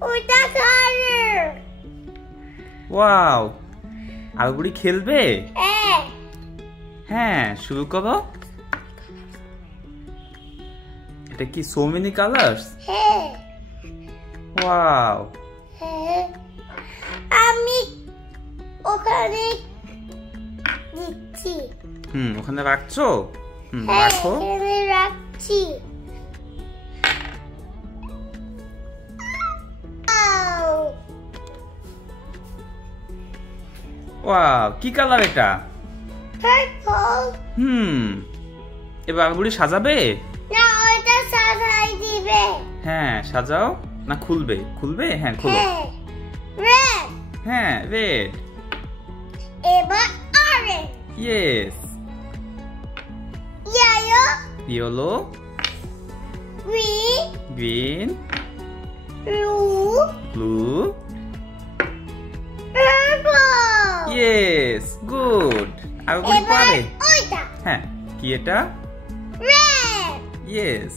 ওটা colour. Wow, আলুগুড়ি খেলবে? হ্যাঁ। হ্যাঁ, শুরু করো। এটা কি সো মেনি কালার্স? হ্যাঁ। ওয়াও। হ্যাঁ, আমি ওখানে দিচ্ছি। ওখানে রাখছো? হ্যাঁ, রাখো। এখানে রাখছি। ওয়াও, কি কালার এটা? পার্পল। এবার আলুগুড়ি সাজাবে? না, ওটা সাজাই দিবে। হ্যাঁ, সাজাও। না খুলবে? খুলবে? হ্যাঁ, খুলো। হ্যাঁ, রেড। হ্যাঁ, রেড। এবার orange. Yes. Yellow. Yellow. Green. Green. Blue. Blue. Purple. Yes, good. আলুগুড়ি এবার পারে? ওইটা হ্যাঁ, কি এটা? রেড। ইয়েস।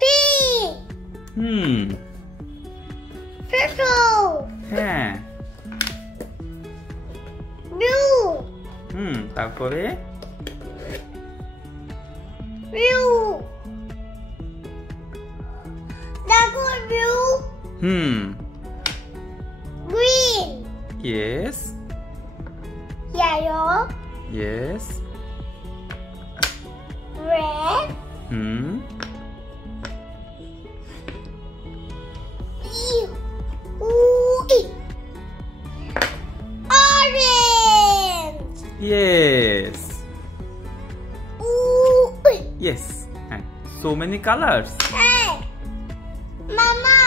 পিঙ্ক। পার্পল। হ্যাঁ। ব্লু। তারপরে? ব্লু। দেখো blue. Green. Yes. Yellow. Yes. Red. Orange. Yes. Yes. হ্যাঁ, সো মেনি কালার্স। হ্যাঁ, মামা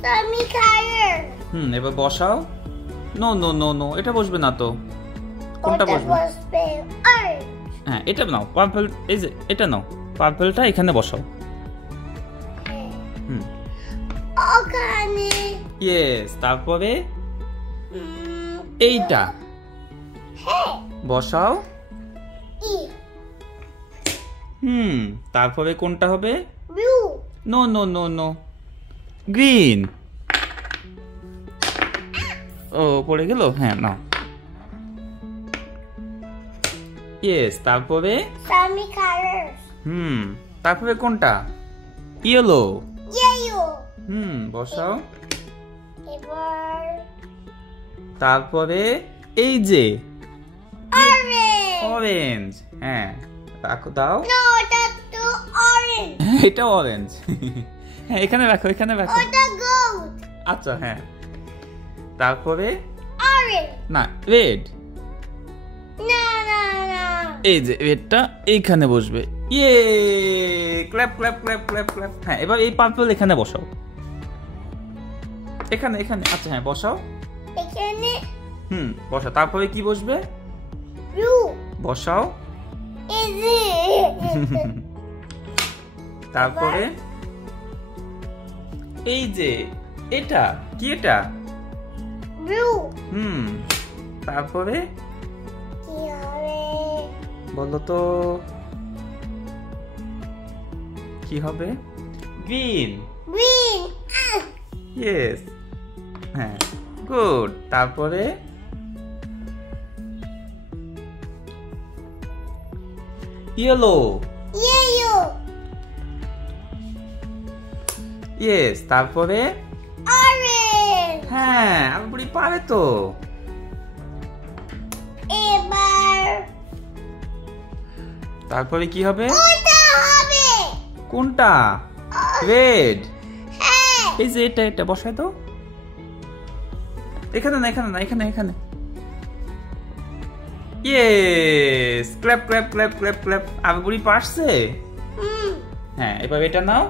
সামি কালার। এবার বসাও। নো নো নো নো, এটা বসবে না তো। কোনটা বসবে? অরেঞ্জ। হ্যাঁ, এটা নাও, পার্পল। এই যে এটা নাও, পার্পলটা এখানে বসাও। ওখানে। ইয়েস। তারপরে এইটা হ্যাঁ। বসাও। ই। তারপরে কোনটা হবে? Blue. No no no no, green. ও, পড়ে গেল। হ্যাঁ, নাও। ইয়েস। তারপরে সামি কালার। তারপরে কোনটা? ইয়েলো। ইয়েলো। বসাও। এবার তারপরে এই যে অরেঞ্জ। অরেঞ্জ। হ্যাঁ, রাখো, দাও। না, ওটা তো অরেঞ্জ। এটা অরেঞ্জ। হ্যাঁ, এখানে রাখো, এখানে রাখো। ওটা গোল্ড। আচ্ছা, হ্যাঁ। তারপরে অরেঞ্জ। না, রেড। না না না। এই যে রেডটা এইখানে বসবে। ইয়ে, clap clap clap clap clap. হ্যাঁ, এবার এই পার্পল এখানে বসাও। এখানে এখানে। আচ্ছা, হ্যাঁ, বসাও। এখানে বসা। তারপরে কি বসবে? ব্লু। বসাও। এই যে তারপরে এই যে এটা কি? এটা ব্লু। তারপরে কি হবে? বলো তো, কি হবে? গ্রিন। গ্রিন। ইয়েস। হ্যাঁ, গুড। তারপরে ইয়েলো। ইয়েলো। ইয়েস। তারপরে অরেঞ্জ। হ্যাঁ, আলুগুড়ি পারে তো। এবার তারপরে কি হবে? ওটা হবে। কোনটা? রেড। হ্যাঁ। এই যে এটা, এটা বসায় তো। এখানে না, এখানে না, এখানে এখানে। Yes, clap clap clap clap clap. আলুগুড়ি পারছে। হ্যাঁ, এবার এটা নাও।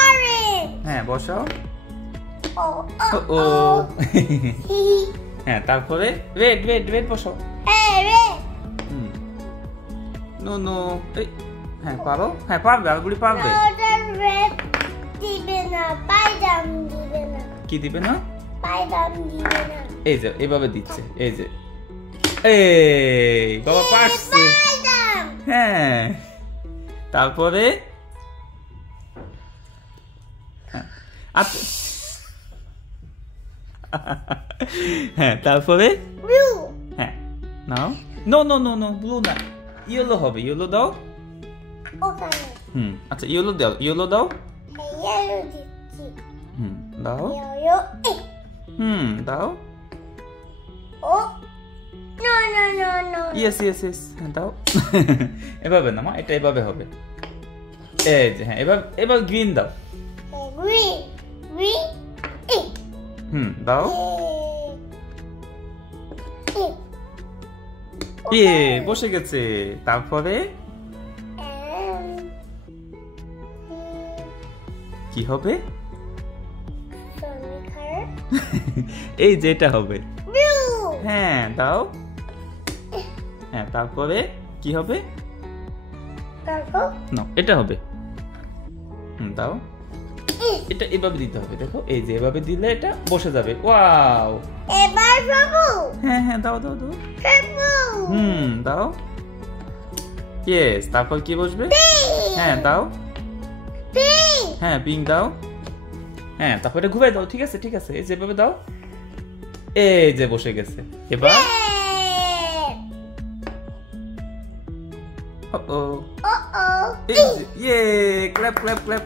অরেঞ্জ। হ্যাঁ, বসাও। ও ও হ্যাঁ, তারপরে রেড রেড রেড বসাও। হ্যাঁ, রেড। No no. হ্যাঁ, পারো। হ্যাঁ, পারবে, আলুগুড়ি পারবে। ওটা রেড দিবে না, পাইজাম দিবে না। কি দিবে না? পাইজাম দিবে না। এই যে এভাবে দিচ্ছে। এই যে, এই বাবা পারছে। পাইজাম। হ্যাঁ, তারপরে আচ্ছা হ্যাঁ তারপরে Blue. হ্যাঁ নাও no no no no blue না ইয়েলো হবে ইয়েলো দাও Okay. আচ্ছা ইয়েলো দাও ইয়েলো দাও Yellow dipsy. দাও Yellow. দাও Oh. No, no, no, no. Yes yes yes দাও এভাবে না মা এটা এভাবে হবে এই যে হ্যাঁ এবার এবার গ্রিন দাও Green. Green. দাও Eh. ইয়ে বসে গেছে তারপরে কি হবে Sunny color. এই যে এটা হবে Blue. হ্যাঁ দাও হ্যাঁ তারপরে কি হবে Purple. না এটা হবে দাও এটা এভাবে দিতে হবে দেখো এই যে এভাবে দিলে এটা বসে যাবে ওয়াও এবার purple. হ্যাঁ হ্যাঁ দাও দাও দাও Purple. দাও ইয়েস তারপর কি বসবে Pink. হ্যাঁ দাও Pink. হ্যাঁ পিঙ্ক দাও হ্যাঁ তারপরে ঘুরে দাও ঠিক আছে এই যেভাবে দাও এই যে বসে গেছে এবার Red. ও Uh-oh. ইয়ে ক্ল্যাপ ক্ল্যাপ ক্ল্যাপ